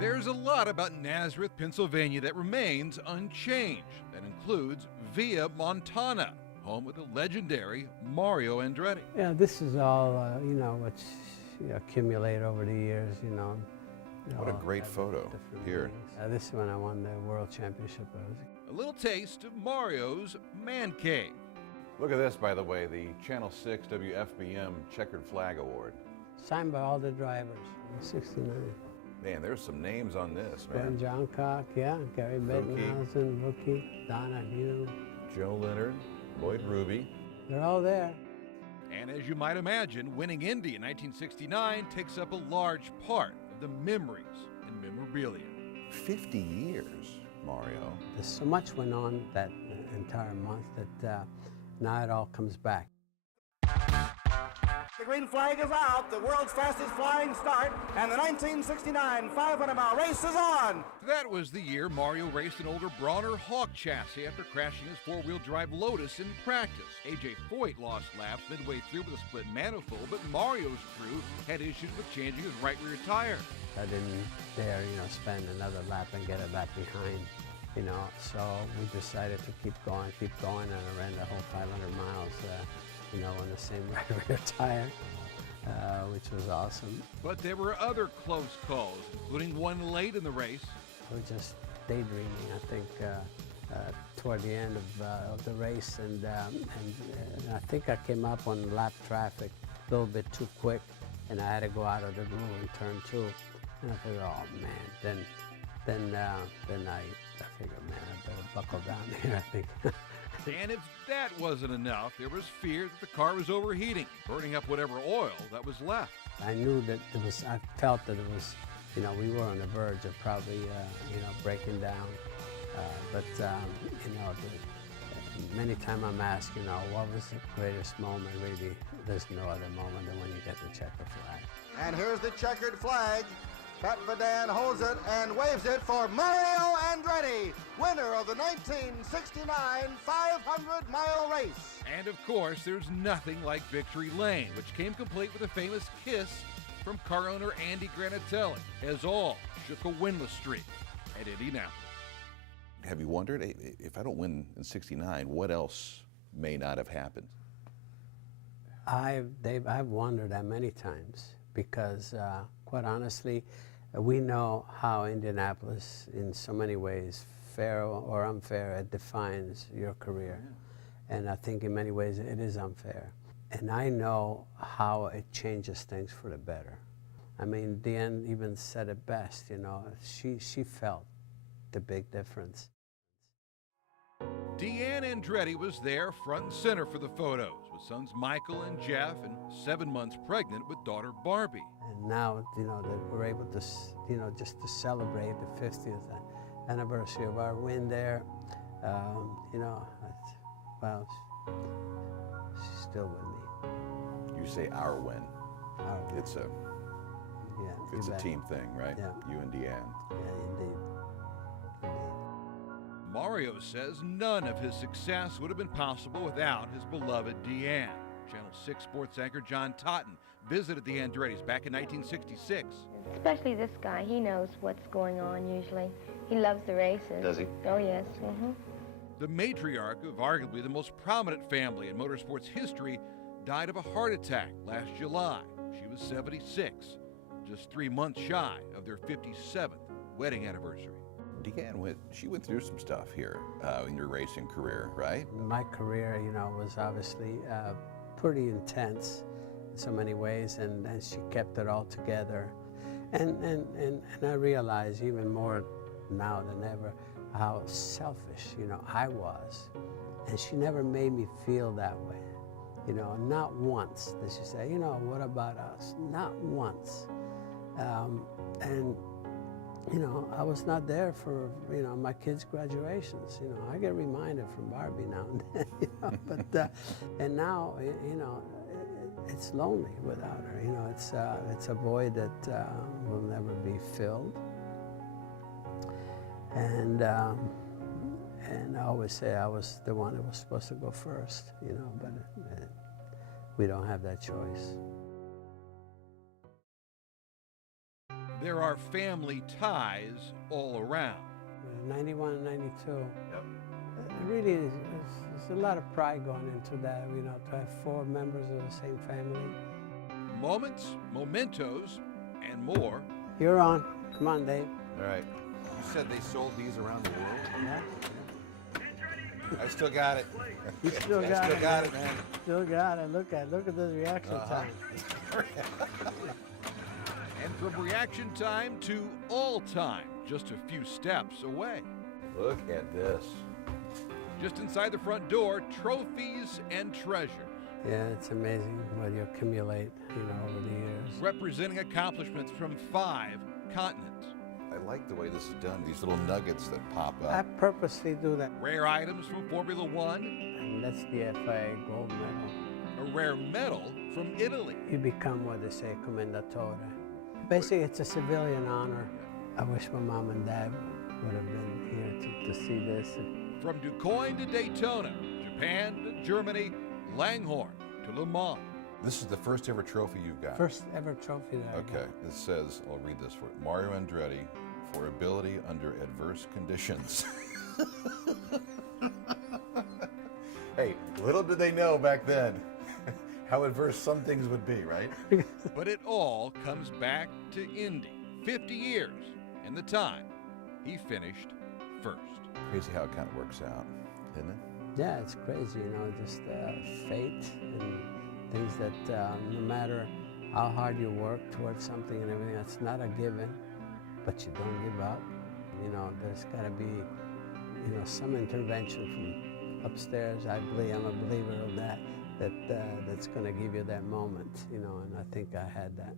There's a lot about Nazareth, Pennsylvania that remains unchanged. That includes Via Montana, home of the legendary Mario Andretti. Yeah, this is all, what's accumulated over the years, What a great photo here. This is when I won the World Championship. A little taste of Mario's man cave. Look at this, by the way, the Channel 6 WFBM Checkered Flag Award. Signed by all the drivers, 69. Man, there's some names on this, Ben man. Johncock, yeah, Gary Bettenhausen, Rookie, Donahue. Joe Leonard, Lloyd Ruby. They're all there. And as you might imagine, winning Indy in 1969 takes up a large part of the memories and memorabilia. 50 years, Mario. There's so much went on that entire month that now it all comes back. The green flag is out, the world's fastest flying start, and the 1969 500-mile race is on. That was the year Mario raced an older Bronner Hawk chassis after crashing his four-wheel drive Lotus in practice. A.J. Foyt lost laps midway through with a split manifold, but Mario's crew had issues with changing his right rear tire. I didn't dare, spend another lap and get it back behind, so we decided to keep going, and I ran the whole 500 miles, on the same right rear tire, which was awesome. But there were other close calls, including one late in the race. We were just daydreaming, I think, toward the end of the race, and I think I came up on lap traffic a little bit too quick, and I had to go out of the rule in turn 2. And I figured, oh man, then I figured, man, I better buckle down here, I think. And if that wasn't enough, there was fear that the car was overheating, burning up whatever oil that was left. I knew that I felt that it was, we were on the verge of probably, breaking down. Many times I'm asked, what was the greatest moment? Really, there's no other moment than when you get the checkered flag. And here's the checkered flag. Pat Vadan holds it and waves it for Mario Andretti, winner of the 1969 500-mile race. And of course, there's nothing like Victory Lane, which came complete with a famous kiss from car owner Andy Granatelli, as all shook a winless streak at Indianapolis. Have you wondered, if I don't win in 69, what else may not have happened? I've wondered that many times because, quite honestly, we know how Indianapolis, in so many ways, fair or unfair, it defines your career. Yeah. And I think in many ways it is unfair. And I know how it changes things for the better. I mean, Deanne even said it best, she felt the big difference. Deanne Andretti was there front and center for the photos, with sons Michael and Jeff, and 7 months pregnant with daughter Barbie. And now, that we're able to, just to celebrate the 50th anniversary of our win there, well, she's still with me. You say our win. Our win. It's a team thing, right? Yeah. You and Deanne. Yeah, indeed. Mario says none of his success would have been possible without his beloved Deanne. Channel 6 sports anchor John Totten visited the Andrettis back in 1966. Especially this guy. He knows what's going on usually. He loves the races. Does he? Oh, yes. Mm-hmm. The matriarch of arguably the most prominent family in motorsports history died of a heart attack last July. She was 76, just 3 months shy of their 57th wedding anniversary. Deanne she went through some stuff here in your racing career, right? My career, was obviously pretty intense in so many ways, and she kept it all together. And I realize even more now than ever how selfish, I was. And she never made me feel that way. Not once did she say, what about us? Not once. I was not there for, my kids' graduations. I get reminded from Barbie now and then, but, and now, it's lonely without her. It's a void that will never be filled. And I always say I was the one that was supposed to go first, but we don't have that choice. there are family ties all around. 91 and 92. Yep. It really is, there's a lot of pride going into that, you know, to have 4 members of the same family. Moments, mementos, and more. You're on. Come on, Dave. All right. You said they sold these around the world? Yeah. I still got it. You still I got still it. got it, man. Still got it. Look at this reaction time. And from reaction time to all time, just a few steps away. Look at this. Just inside the front door, trophies and treasures. Yeah, it's amazing what you accumulate, you know, over the years. Representing accomplishments from 5 continents. I like the way this is done, these little nuggets that pop I up. purposely do that. Rare items from Formula One. And that's the FIA gold medal. A rare medal from Italy. You become what they say, commendatore. Basically, it's a civilian honor. I wish my mom and dad would have been here to see this. From DuQuoin to Daytona, Japan to Germany, Langhorne to Le Mans. This is the first ever trophy you've got. First ever trophy that I Okay, it says, I'll read this for it. Mario Andretti for ability under adverse conditions. Hey, little did they know back then how adverse some things would be, right? But it all comes back to Indy. 50 years in the time he finished first. Crazy how it kind of works out, isn't it? Yeah, it's crazy, you know, just fate and things that no matter how hard you work towards something and everything, it's not a given, but you don't give up. You know, there's got to be, you know, some intervention from upstairs. I'm a believer of that, that's going to give you that moment, you know, and I think I had that.